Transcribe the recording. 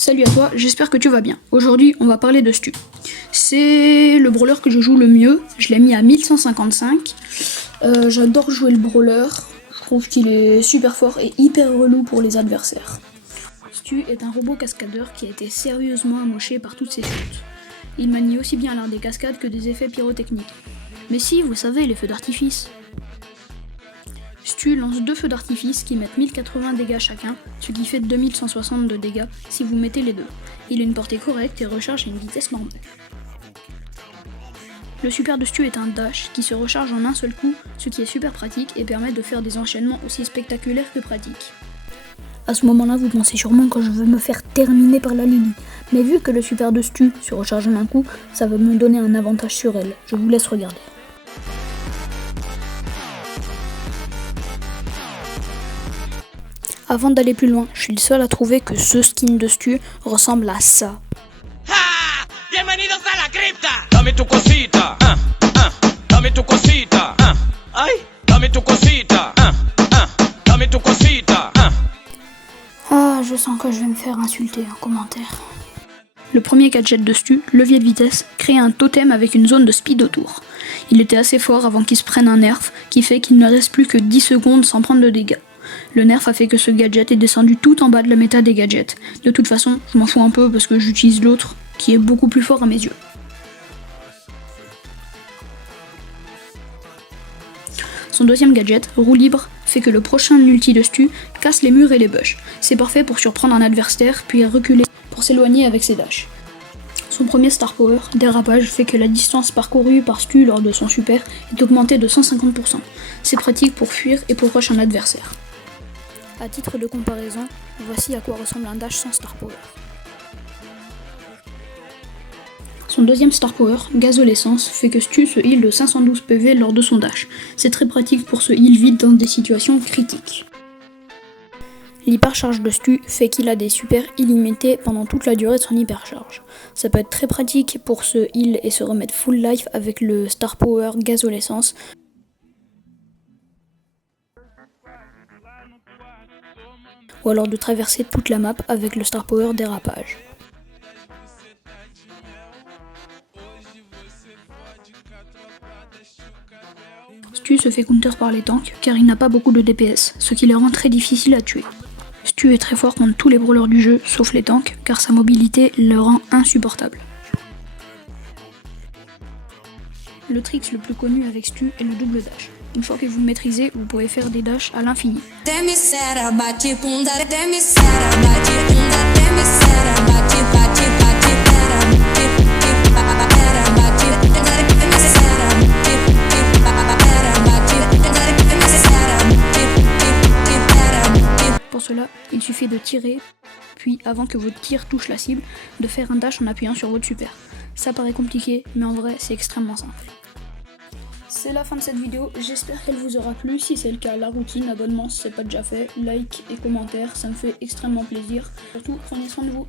Salut à toi, j'espère que tu vas bien. Aujourd'hui, on va parler de Stu. C'est le brawler que je joue le mieux. Je l'ai mis à 1155. J'adore jouer le brawler. Je trouve qu'il est super fort et hyper relou pour les adversaires. Stu est un robot cascadeur qui a été sérieusement amoché par toutes ses chutes. Il manie aussi bien l'art des cascades que des effets pyrotechniques. Mais si, vous savez, les feux d'artifice. Stu lance 2 feux d'artifice qui mettent 1080 dégâts chacun, ce qui fait 2160 de dégâts si vous mettez les deux. Il a une portée correcte et recharge à une vitesse normale. Le super de Stu est un dash qui se recharge en un seul coup, ce qui est super pratique et permet de faire des enchaînements aussi spectaculaires que pratiques. À ce moment-là, vous pensez sûrement que je veux me faire terminer par la Lily, mais vu que le super de Stu se recharge en un coup, ça va me donner un avantage sur elle. Je vous laisse regarder. Avant d'aller plus loin, je suis le seul à trouver que ce skin de Stu ressemble à ça. Bienvenidos a la cripta. Dame tu cosita, dame tu cosita, ay, dame tu cosita, dame tu cosita, Ah, je sens que je vais me faire insulter en commentaire. Le premier gadget de Stu, levier de vitesse, crée un totem avec une zone de speed autour. Il était assez fort avant qu'il se prenne un nerf, qui fait qu'il ne reste plus que 10 secondes sans prendre de dégâts. Le nerf a fait que ce gadget est descendu tout en bas de la méta des gadgets. De toute façon, je m'en fous un peu parce que j'utilise l'autre, qui est beaucoup plus fort à mes yeux. Son deuxième gadget, roue libre, fait que le prochain ulti de Stu casse les murs et les bush. C'est parfait pour surprendre un adversaire, puis reculer pour s'éloigner avec ses dashs. Son premier star power, dérapage, fait que la distance parcourue par Stu lors de son super est augmentée de 150%. C'est pratique pour fuir et pour rush un adversaire. A titre de comparaison, voici à quoi ressemble un dash sans star power. Son deuxième star power, gazolescence, fait que Stu se heal de 512 PV lors de son dash. C'est très pratique pour se heal vite dans des situations critiques. L'hypercharge de Stu fait qu'il a des super illimités pendant toute la durée de son hypercharge. Ça peut être très pratique pour se heal et se remettre full life avec le star power gazolescence. Ou alors de traverser toute la map avec le star power dérapage. Stu se fait counter par les tanks car il n'a pas beaucoup de DPS, ce qui le rend très difficile à tuer. Stu est très fort contre tous les brawlers du jeu sauf les tanks car sa mobilité le rend insupportable. Le trick le plus connu avec Stu est le double dash. Une fois que vous le maîtrisez, vous pouvez faire des dashs à l'infini. Pour cela, il suffit de tirer, puis avant que votre tir touche la cible, de faire un dash en appuyant sur votre super. Ça paraît compliqué, mais en vrai, c'est extrêmement simple. C'est la fin de cette vidéo, j'espère qu'elle vous aura plu. Si c'est le cas, la routine, abonnement si c'est pas déjà fait, like et commentaire, ça me fait extrêmement plaisir. Surtout, prenez soin de vous.